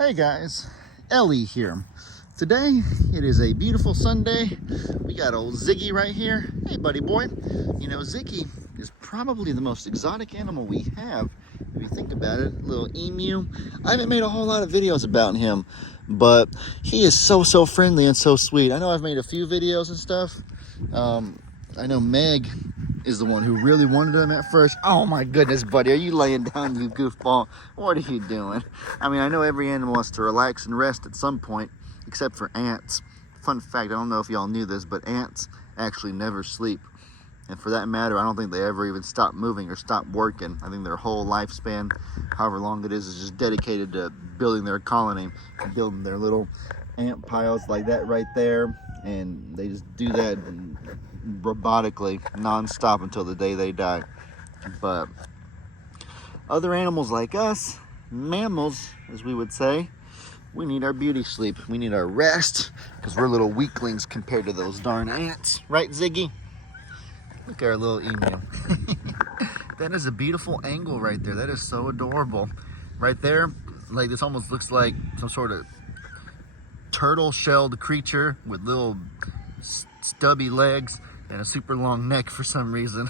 Hey guys, Ellie here. Today, it is a beautiful Sunday. We got old Ziggy right here. Hey buddy boy. You know, Ziggy is probably the most exotic animal we have. If you think about it, little emu. I haven't made a whole lot of videos about him, but he is so friendly and so sweet. I know I've made a few videos and stuff. I know Meg is the one who really wanted him at first. Oh my goodness, buddy, are you laying down, you goofball? What are you doing? I mean, I know every animal has to relax and rest at some point, except for ants. Fun fact, I don't know if y'all knew this, but ants actually never sleep. And for that matter, I don't think they ever even stop moving or stop working. I think their whole lifespan, however long it is just dedicated to building their colony, building their little ant piles like that right there. And they just do that robotically, non-stop until the day they die. But other animals like us, mammals, as we would say, we need our beauty sleep. We need our rest, because we're little weaklings compared to those darn ants. Right, Ziggy? Look at our little emu. That is a beautiful angle right there. That is so adorable. Right there, like this almost looks like some sort of turtle-shelled creature with little stubby legs and a super long neck for some reason.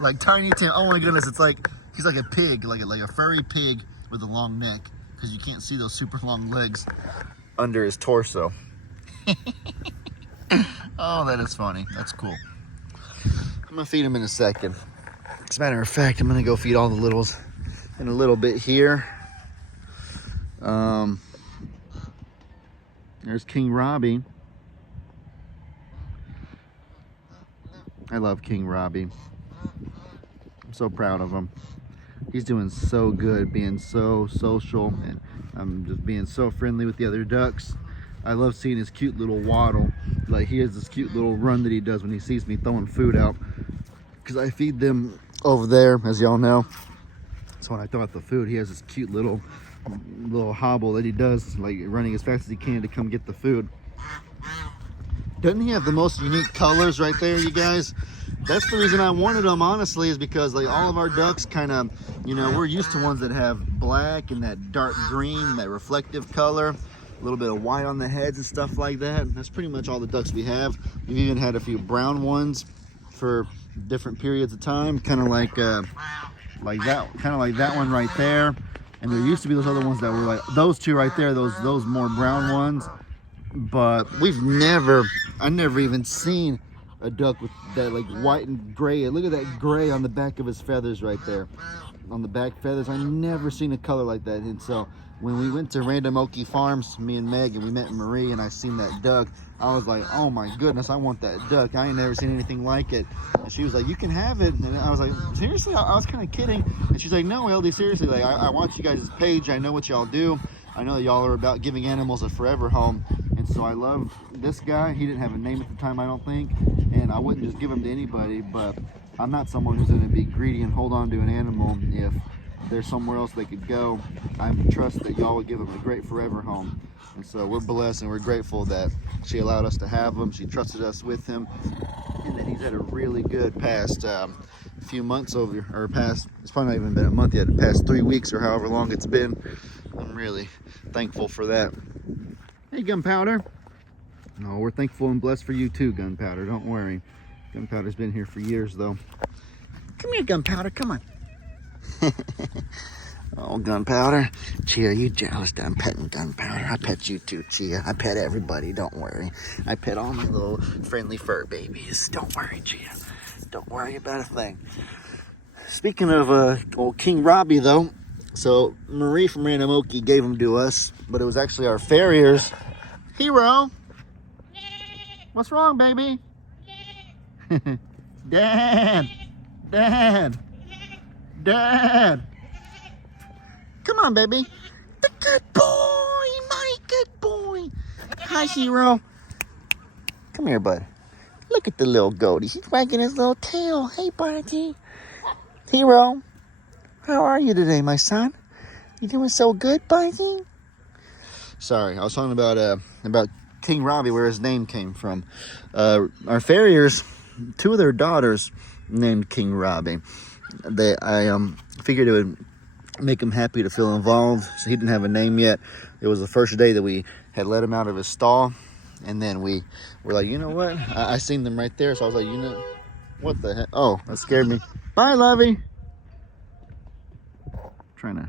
Like Tiny Tim. Oh my goodness, it's like he's like a pig, like a furry pig with a long neck, because you can't see those super long legs under his torso. Oh, that is funny. That's cool. I'm gonna feed him in a second. As a matter of fact, I'm gonna go feed all the littles in a little bit here. There's King Robbie. I love King Robbie. I'm so proud of him. He's doing so good, being so social, and I'm just being so friendly with the other ducks. I love seeing his cute little waddle. Like, he has this cute little run that he does when he sees me throwing food out, because I feed them over there, as y'all know. So when I throw out the food, he has this cute little hobble that he does, like running as fast as he can to come get the food. Doesn't he have the most unique colors right there, you guys? That's the reason I wanted him, honestly, is because like all of our ducks kind of, you know, we're used to ones that have black and that dark green, that reflective color, a little bit of white on the heads and stuff like that. That's pretty much all the ducks we have. We've even had a few brown ones for different periods of time, kind of like that one right there. And there used to be those other ones that were like those two right there, those more brown ones. But I never even seen a duck with that like white and gray. Look at that gray on the back of his feathers right there. On the back feathers, I never seen a color like that. And so when we went to Random Okie Farms, me and Meg, and we met Marie, and I seen that duck, I was like, oh my goodness, I want that duck. I ain't never seen anything like it. And she was like, you can have it. And I was like, seriously? I was kind of kidding. And she's like, no, LD, seriously. Like, I watch you guys' page. I know what y'all do. I know that y'all are about giving animals a forever home. And so I love this guy. He didn't have a name at the time, I don't think. And I wouldn't just give him to anybody, but I'm not someone who's going to be greedy and hold on to an animal if there's somewhere else they could go. I trust that y'all would give him a great forever home. And so we're blessed and we're grateful that she allowed us to have him. She trusted us with him, and that he's had a really good past few months it's probably not even been a month yet, the past 3 weeks or however long it's been. I'm really thankful for that. Hey, Gunpowder. No, we're thankful and blessed for you too, Gunpowder. Don't worry. Gunpowder's been here for years, though. Come here, Gunpowder. Come on. Oh, Gunpowder. Chia, you jealous that I'm petting Gunpowder? I pet you too, Chia. I pet everybody. Don't worry. I pet all my little friendly fur babies. Don't worry, Chia. Don't worry about a thing. Speaking of old King Robbie, though, so Marie from Random Okie gave him to us, but it was actually our farriers. Hero, what's wrong, baby? Dad, come on, baby. The good boy, my good boy. Hi, Hero. Come here, bud. Look at the little goatie. He's wagging his little tail. Hey, buddy. Hero, how are you today, my son? You doing so good, buddy? Sorry, I was talking about King Robbie, where his name came from. Our farriers, two of their daughters named King Robbie. I figured it would make him happy to feel involved. So he didn't have a name yet. It was the first day that we had let him out of his stall. And then we were like, you know what? I seen them right there. So I was like, you know, what the heck? Oh, that scared me. Bye, Lovey. Trying to.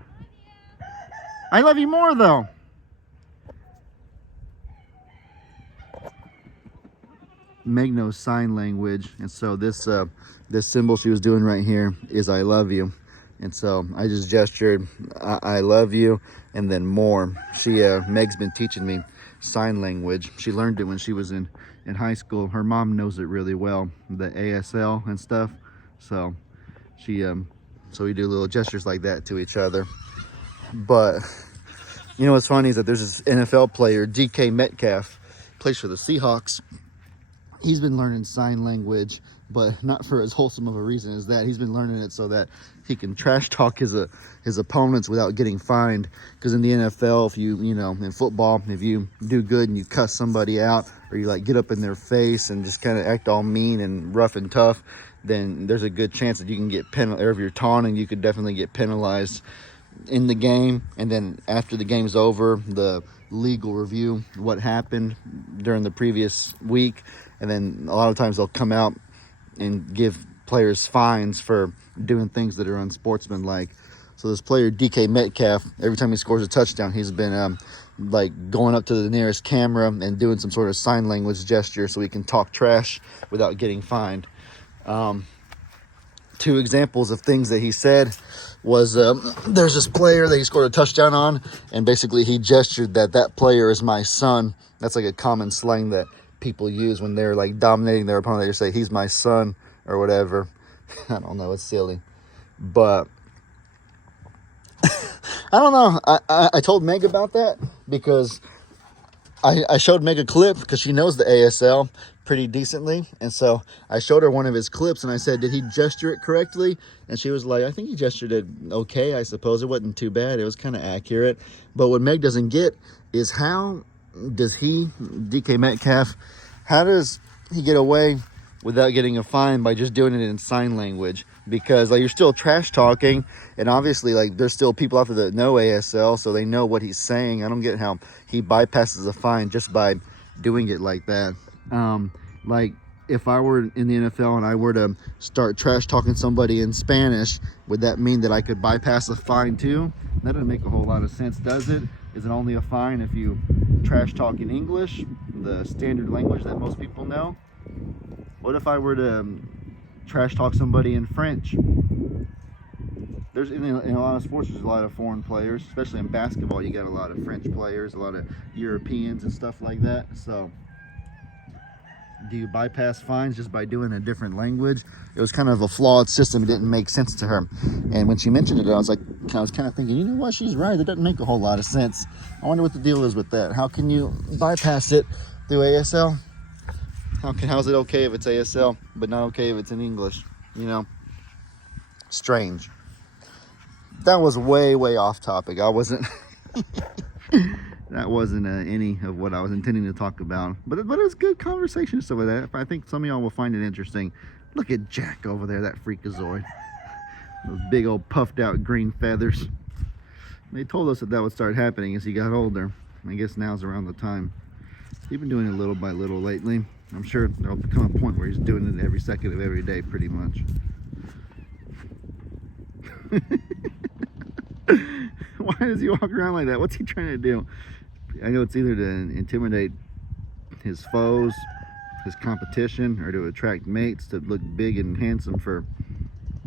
I love you more, though. Meg knows sign language. And so this symbol she was doing right here is I love you. And so I just gestured, I love you, and then more. Meg's been teaching me sign language. She learned it when she was in high school. Her mom knows it really well, the ASL and stuff. So so we do little gestures like that to each other. But you know what's funny is that there's this NFL player, DK Metcalf, plays for the Seahawks. He's been learning sign language, but not for as wholesome of a reason as that. He's been learning it so that he can trash talk his opponents without getting fined. Because in the NFL, if you know, in football, if you do good and you cuss somebody out, or you like get up in their face and just kind of act all mean and rough and tough, then there's a good chance that you can get penalized. Or if you're taunting, you could definitely get penalized in the game. And then after the game's over, the league will review what happened during the previous week. And then a lot of times they'll come out and give players fines for doing things that are unsportsmanlike. So this player, DK Metcalf, every time he scores a touchdown, he's been like going up to the nearest camera and doing some sort of sign language gesture so he can talk trash without getting fined. Two examples of things that he said was there's this player that he scored a touchdown on, and basically he gestured that player is my son. That's like a common slang that people use when they're like dominating their opponent. They just say he's my son or whatever. I don't know, it's silly, but I don't know. I told Meg about that because I showed Meg a clip because she knows the ASL pretty decently, and so I showed her one of his clips and I said, did he gesture it correctly? And she was like, I think he gestured it okay. I suppose it wasn't too bad. It was kind of accurate. But what Meg doesn't get is how does he, DK Metcalf, how does he get away without getting a fine by just doing it in sign language? Because like you're still trash talking, and obviously like there's still people out there that know ASL, so they know what he's saying. I don't get how he bypasses a fine just by doing it like that. Like if I were in the NFL and I were to start trash talking somebody in Spanish, would that mean that I could bypass a fine too? That doesn't make a whole lot of sense, does it? Is it only a fine if you trash talk in English, the standard language that most people know? What if I were to trash talk somebody in French? There's in a lot of sports, there's a lot of foreign players, especially in basketball. You got a lot of French players, a lot of Europeans and stuff like that. So do you bypass fines just by doing a different language? It was kind of a flawed system. It didn't make sense to her. And when she mentioned it, I was kind of thinking, you know what, she's right. It doesn't make a whole lot of sense. I wonder what the deal is with that. How can you bypass it through ASL? How's it okay if it's ASL, but not okay if it's in English? You know, strange. That was way off topic. I wasn't. That wasn't any of what I was intending to talk about. But it was good conversation and stuff like that. I think some of y'all will find it interesting. Look at Jack over there, that freakazoid. Those big old puffed out green feathers. They told us that would start happening as he got older. I guess now's around the time. He's been doing it little by little lately. I'm sure there'll come a point where he's doing it every second of every day, pretty much. Why does he walk around like that? What's he trying to do? I know it's either to intimidate his foes, his competition, or to attract mates to look big and handsome for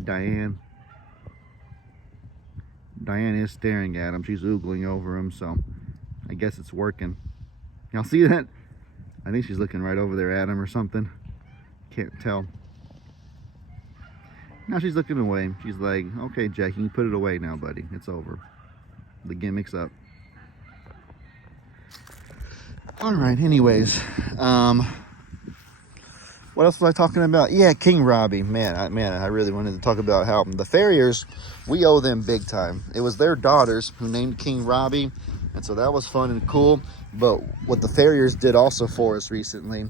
Diane. Diane is staring at him. She's oogling over him, so I guess it's working. Y'all see that? I think she's looking right over there at him or something. Can't tell. Now she's looking away. She's like, okay, Jack, you can put it away now, buddy. It's over. The gimmick's up. All right, anyways. What else was I talking about? Yeah, King Robbie. Man, I really wanted to talk about how the Farriers, we owe them big time. It was their daughters who named King Robbie, and so that was fun and cool. But what the Farriers did also for us recently,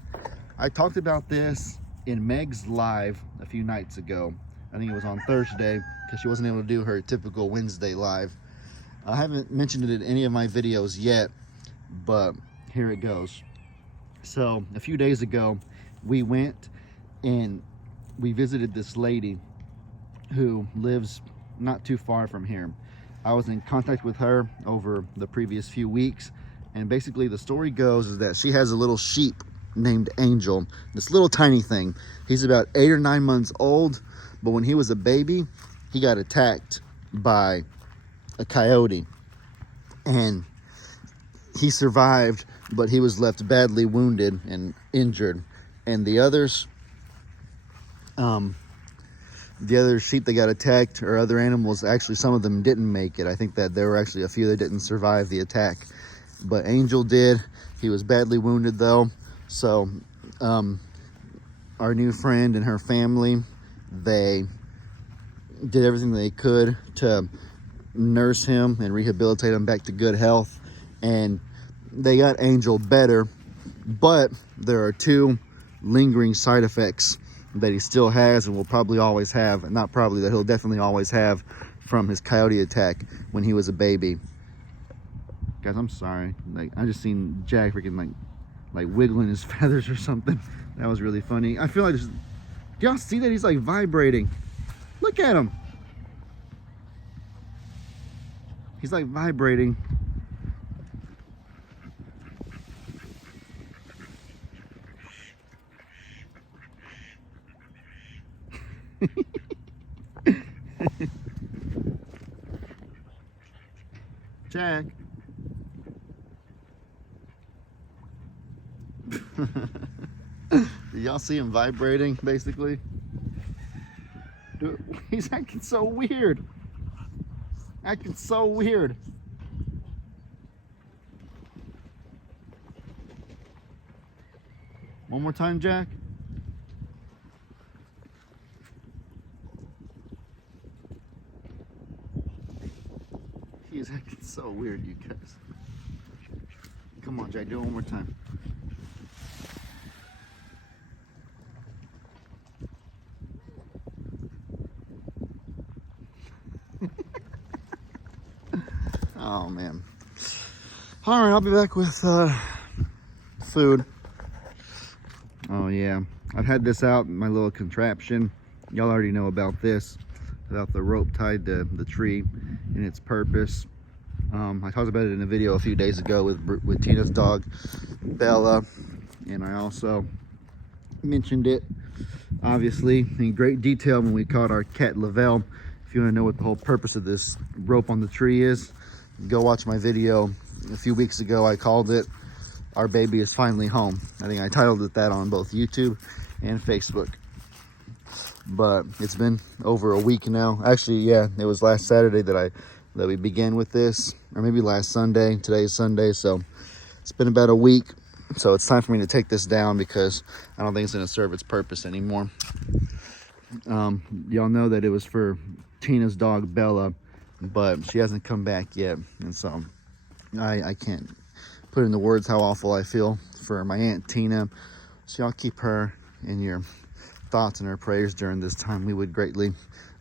I talked about this in Meg's live a few nights ago, I think it was on Thursday, because she wasn't able to do her typical Wednesday live. I haven't mentioned it in any of my videos yet, but here it goes. So a few days ago, we went and we visited this lady who lives not too far from here. I was in contact with her over the previous few weeks, and basically the story goes is that she has a little sheep named Angel, this little tiny thing. He's about 8 or 9 months old, but when he was a baby, he got attacked by a coyote, and he survived, but he was left badly wounded and injured. And the others, the other sheep that got attacked, or other animals, actually some of them didn't make it. I think that there were actually a few that didn't survive the attack, but Angel did. He was badly wounded though. So our new friend and her family, they did everything they could to nurse him and rehabilitate him back to good health, and they got Angel better, but there are 2 lingering side effects that he still has and will probably always have, and not probably, that he'll definitely always have from his coyote attack when he was a baby. Guys, I'm sorry, like I just seen Jack freaking like wiggling his feathers or something. That was really funny. I feel like do y'all see that he's like vibrating? Look at him. He's like vibrating. Jack. Did y'all see him vibrating, basically? Dude, he's acting so weird. Acting so weird. One more time, Jack. He's acting so weird, you guys. Come on, Jack, do it one more time. Oh man. All right, I'll be back with food. Oh yeah, I've had this out, my little contraption. Y'all already know about this, about the rope tied to the tree and its purpose. I talked about it in a video a few days ago with Tina's dog Bella, and I also mentioned it obviously in great detail when we caught our cat Lavelle. If you want to know what the whole purpose of this rope on the tree is, go watch my video a few weeks ago. I called it "Our Baby Is Finally Home." I think I titled it that on both YouTube and Facebook. But it's been over a week now. Actually, yeah, it was last Saturday that we began with this, or maybe last Sunday. Today's Sunday, so it's been about a week. So it's time for me to take this down because I don't think it's going to serve its purpose anymore. Y'all know that it was for Tina's dog Bella, but she hasn't come back yet, and so I can't put into words how awful I feel for my Aunt Tina. So y'all keep her in your thoughts and her prayers during this time. We would greatly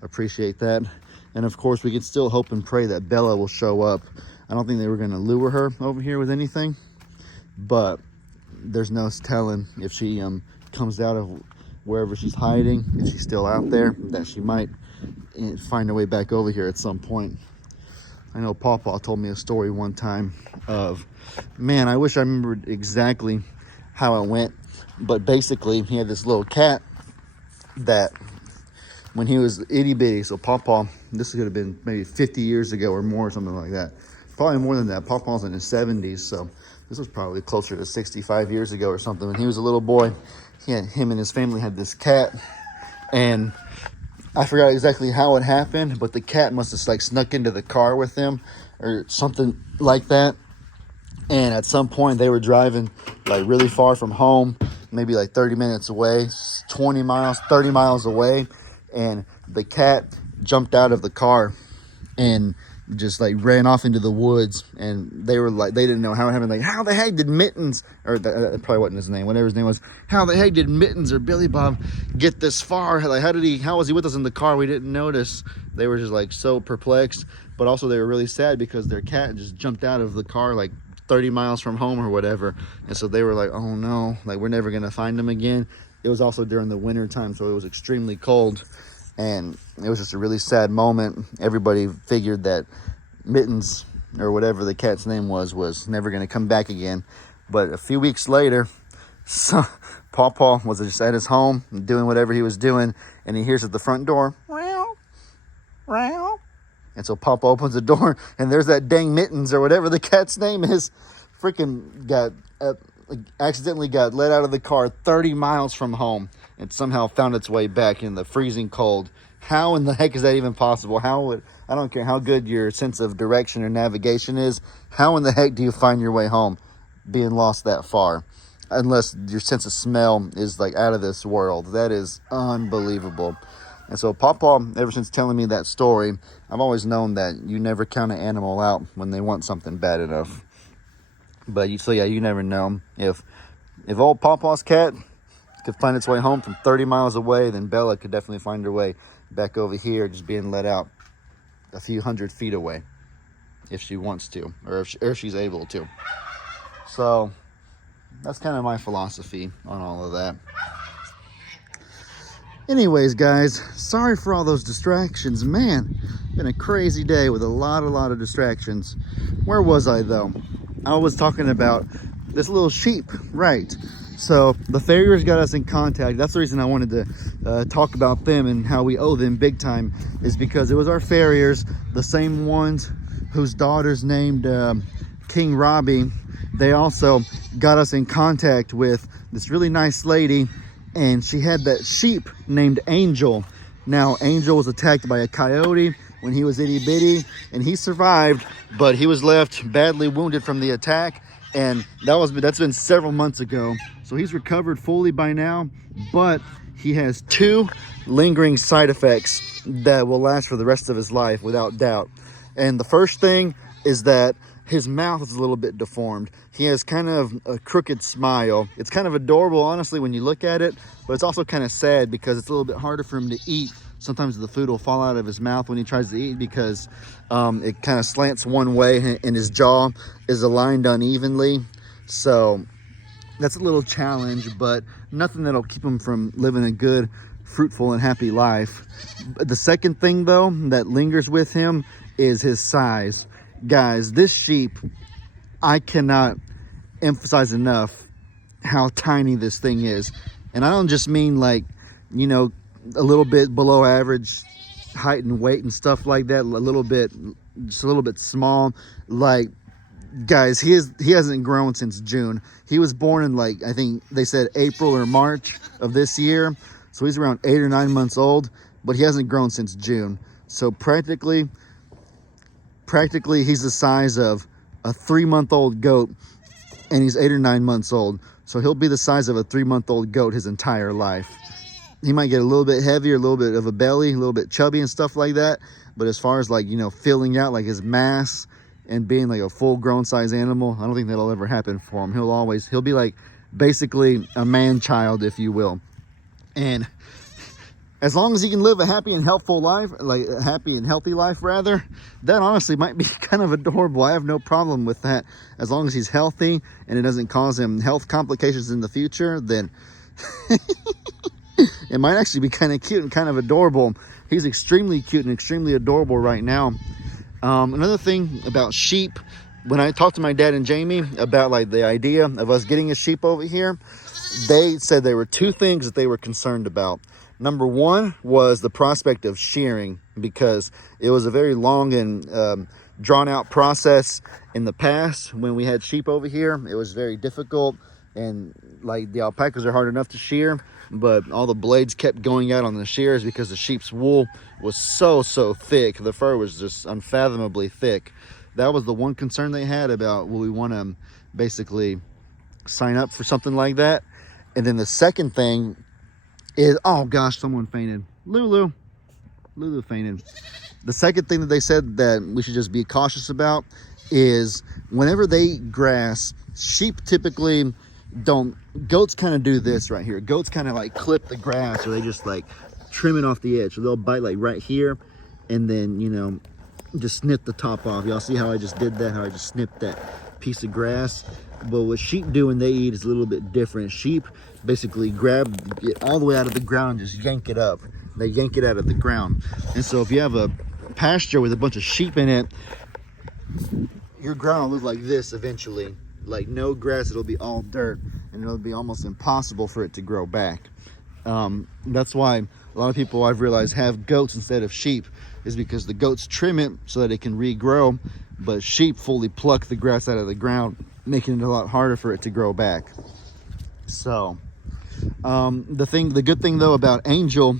appreciate that. And of course, we can still hope and pray that Bella will show up. I don't think they were going to lure her over here with anything, but there's no telling if she comes out of wherever she's hiding, if she's still out there, that she might find her way back over here at some point. I know Pawpaw told me a story one time of, man, I wish I remembered exactly how it went, but basically he had this little cat that when he was itty bitty, so Pawpaw, this could have been maybe 50 years ago or more, something like that. Probably more than that. Pawpaw's in his 70s, so this was probably closer to 65 years ago or something. When he was a little boy, him and his family had this cat, and I forgot exactly how it happened, but the cat must have like snuck into the car with him or something like that. And at some point they were driving like really far from home, maybe like 30 minutes away, 20 miles, 30 miles away. And the cat jumped out of the car and just like ran off into the woods, and they were like, they didn't know how it happened. Like, how the heck did Mittens, or that probably wasn't his name, whatever his name was, how the heck did Mittens or Billy Bob get this far? Like, how was he with us in the car? We didn't notice. They were just like so perplexed, but also they were really sad because their cat just jumped out of the car like 30 miles from home or whatever. And so they were like, oh no, like we're never gonna find him again. It was also during the winter time, so it was extremely cold. And it was just a really sad moment. Everybody figured that Mittens, or whatever the cat's name was never going to come back again. But a few weeks later, Paw Paw was just at his home doing whatever he was doing, and he hears at the front door, meow, meow. And so Paw Paw opens the door, and there's that dang Mittens, or whatever the cat's name is, freaking accidentally got let out of the car 30 miles from home and somehow found its way back in the freezing cold. How in the heck is that even possible? I don't care how good your sense of direction or navigation is, how in the heck do you find your way home being lost that far? Unless your sense of smell is like out of this world. That is unbelievable. And so Paw Paw, ever since telling me that story, I've always known that you never count an animal out when they want something bad enough. But you never know. If old Paw Paw's cat could find its way home from 30 miles away, then Bella could definitely find her way back over here, just being let out a few 100 feet away, if she wants to, or if she's able to. So that's kind of my philosophy on all of that. Anyways, guys, sorry for all those distractions. Man, been a crazy day with a lot of distractions. Where was I though? I was talking about this little sheep, right? So the farriers got us in contact. That's the reason I wanted to talk about them and how we owe them big time, is because it was our farriers, the same ones whose daughter's named King Robbie. They also got us in contact with this really nice lady, and she had that sheep named Angel. Now, Angel was attacked by a coyote when he was itty bitty, and he survived, but he was left badly wounded from the attack, and that's been several months ago. So he's recovered fully by now, but he has 2 lingering side effects that will last for the rest of his life without doubt. And the first thing is that his mouth is a little bit deformed. He has kind of a crooked smile. It's kind of adorable, honestly, when you look at it, but it's also kind of sad because it's a little bit harder for him to eat. Sometimes the food will fall out of his mouth when he tries to eat because it kind of slants one way and his jaw is aligned unevenly. So that's a little challenge, but nothing that'll keep him from living a good, fruitful, and happy life. The second thing, though, that lingers with him is his size. Guys, this sheep, I cannot emphasize enough how tiny this thing is. And I don't just mean like, you know, a little bit below average height and weight and stuff like that, just a little bit small. Like, guys, he hasn't grown since June. He was born in, like, I think they said April or March of this year, so he's around 8 or 9 months old, but he hasn't grown since June. So practically he's the size of a 3-month-old goat, and he's 8 or 9 months old. So he'll be the size of a 3-month-old goat his entire life. He might get a little bit heavier, a little bit of a belly, a little bit chubby and stuff like that. But as far as, like, you know, filling out like his mass and being like a full-grown size animal, I don't think that'll ever happen for him. He'll be like basically a man-child, if you will. And as long as he can live a happy and healthful life, like a happy and healthy life rather, that honestly might be kind of adorable. I have no problem with that. As long as he's healthy and it doesn't cause him health complications in the future, then it might actually be kind of cute and kind of adorable. He's extremely cute and extremely adorable right now. Another thing about sheep, when I talked to my dad and Jamie about like the idea of us getting a sheep over here, they said there were 2 things that they were concerned about. Number 1 was the prospect of shearing, because it was a very long and drawn out process in the past when we had sheep over here. It was very difficult, and like the alpacas are hard enough to shear, but all the blades kept going out on the shears because the sheep's wool was so thick. The fur was just unfathomably thick. That was the one concern they had about, will we want to basically sign up for something like that. And then the second thing is, oh gosh, someone fainted. Lulu fainted. The second thing that they said that we should just be cautious about is whenever they eat grass, sheep typically don't. Goats kind of do this right here. Goats kind of like clip the grass, or they just like trim it off the edge. So they'll bite like right here, and then, you know, just snip the top off. Y'all see how I just did that? How I just snipped that piece of grass? But what sheep do when they eat is a little bit different. Sheep basically grab it all the way out of the ground and just yank it up. They yank it out of the ground. And so if you have a pasture with a bunch of sheep in it, your ground will look like this eventually. Like no grass, it'll be all dirt, and it'll be almost impossible for it to grow back. That's why a lot of people, I've realized, have goats instead of sheep, is because the goats trim it so that it can regrow, but sheep fully pluck the grass out of the ground, making it a lot harder for it to grow back. So the good thing though about Angel,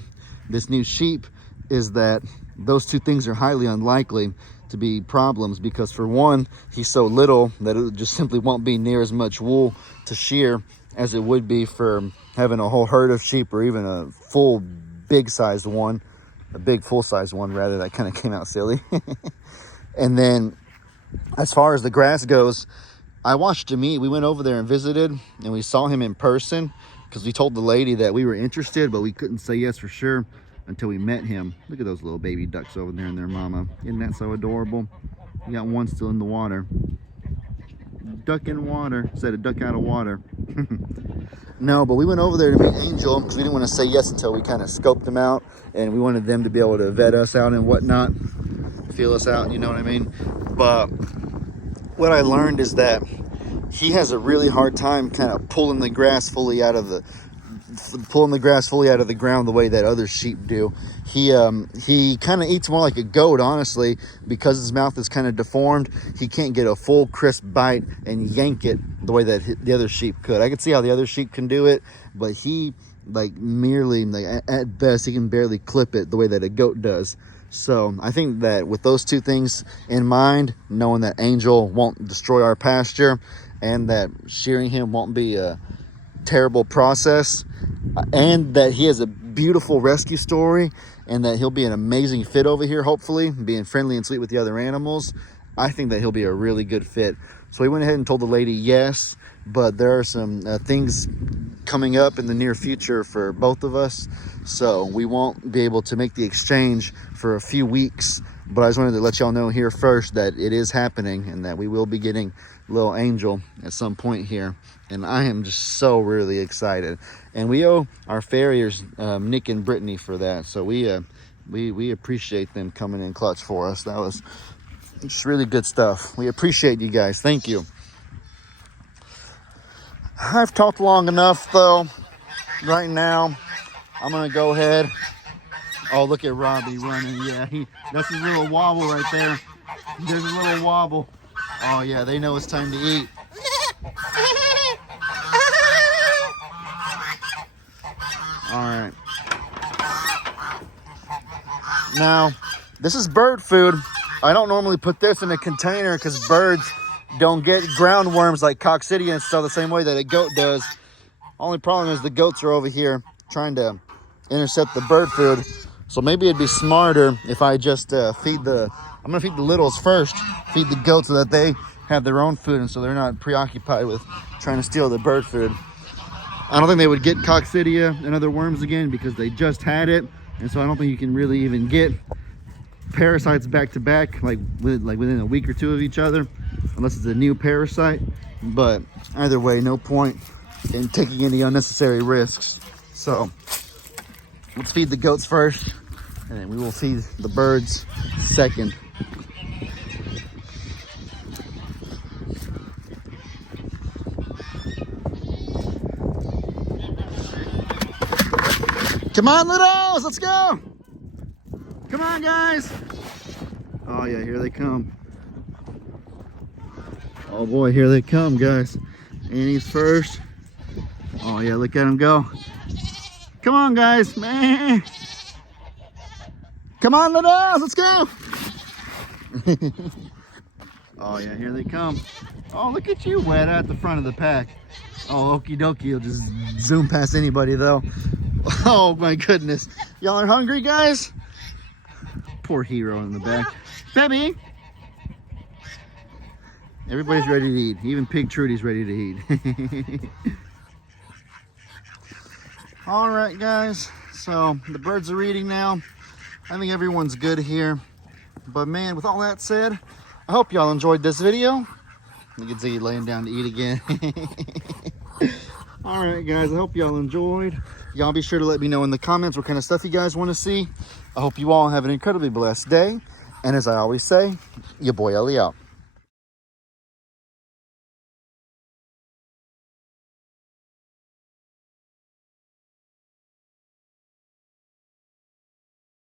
this new sheep, is that those two things are highly unlikely to be problems, because for one, he's so little that it just simply won't be near as much wool to shear as it would be for having a whole herd of sheep, or even a full big sized one, a big full sized one rather. That kind of came out silly. And then as far as the grass goes, I watched him eat. We went over there and visited, and we saw him in person, because we told the lady that we were interested, but we couldn't say yes for sure until we met him. Look at those little baby ducks over there and their mama. Isn't that so adorable? You got one still in the water. Duck in water instead of duck out of water. No, but we went over there to meet Angel because we didn't want to say yes until we kind of scoped them out, and we wanted them to be able to vet us out and whatnot, feel us out, you know what I mean? But what I learned is that he has a really hard time kind of pulling the grass fully out of the ground the way that other sheep do. He kind of eats more like a goat, honestly, because his mouth is kind of deformed. He can't get a full crisp bite and yank it the way that the other sheep could. I could see how the other sheep can do it, but he merely at best he can barely clip it the way that a goat does. So I think that with those two things in mind, knowing that Angel won't destroy our pasture and that shearing him won't be a terrible process, and that he has a beautiful rescue story, and that he'll be an amazing fit over here, hopefully, being friendly and sweet with the other animals, I think that he'll be a really good fit. So we went ahead and told the lady yes, but there are some things coming up in the near future for both of us, so we won't be able to make the exchange for a few weeks. But I just wanted to let y'all know here first that it is happening, and that we will be getting little Angel at some point here, and I am just so really excited. And we owe our farriers, Nick and Brittany, for that. So we appreciate them coming in clutch for us. That was just really good stuff. We appreciate you guys. Thank you. I've talked long enough though. Right now, I'm gonna go ahead. Oh, look at Robbie running. Yeah, that's his little wobble right there. There's a little wobble. Oh yeah, they know it's time to eat. All right. Now, this is bird food. I don't normally put this in a container because birds don't get ground worms like coccidia and stuff the same way that a goat does. Only problem is the goats are over here trying to intercept the bird food. So maybe it'd be smarter if I just I'm gonna feed the littles first, feed the goats so that they have their own food, and so they're not preoccupied with trying to steal the bird food. I don't think they would get coccidia and other worms again because they just had it, and so I don't think you can really even get parasites back to back, like within a week or two of each other, unless it's a new parasite. But either way, no point in taking any unnecessary risks. So let's feed the goats first, and then we will feed the birds second. Come on, littles, let's go. Come on, guys. Oh yeah, here they come. Oh boy, here they come, guys. Annie's first. Oh yeah, look at him go. Come on, guys, man. Come on, littles, let's go. Oh yeah, here they come. Oh, look at you, Weta, at the front of the pack. Oh, okie dokie, you'll just zoom past anybody though. Oh my goodness. Y'all are hungry, guys? Poor Hero in the back. Febby! Everybody's ready to eat. Even Pig Trudy's ready to eat. All right, guys. So the birds are eating now. I think everyone's good here. But man, with all that said, I hope y'all enjoyed this video. Look at Ziggy laying down to eat again. All right, guys. I hope y'all enjoyed. Y'all be sure to let me know in the comments what kind of stuff you guys want to see. I hope you all have an incredibly blessed day. And as I always say, your boy Ellie out.